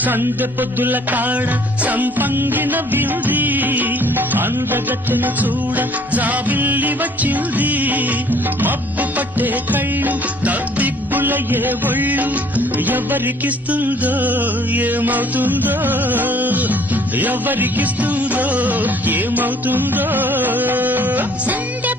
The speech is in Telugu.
సందె పొద్దుల కాడ సంపంగిన వింది అందగత్తెను చూడ జాబిల్లి వచ్చింది మబ్బు పట్టే కళ్ళు తబ్బిబ్బుల ఏ ఒళ్ళు ఎవరికిస్తుందో ఏమవుతుందో ఎవరికిస్తుందో ఏమవుతుందో సంధ్య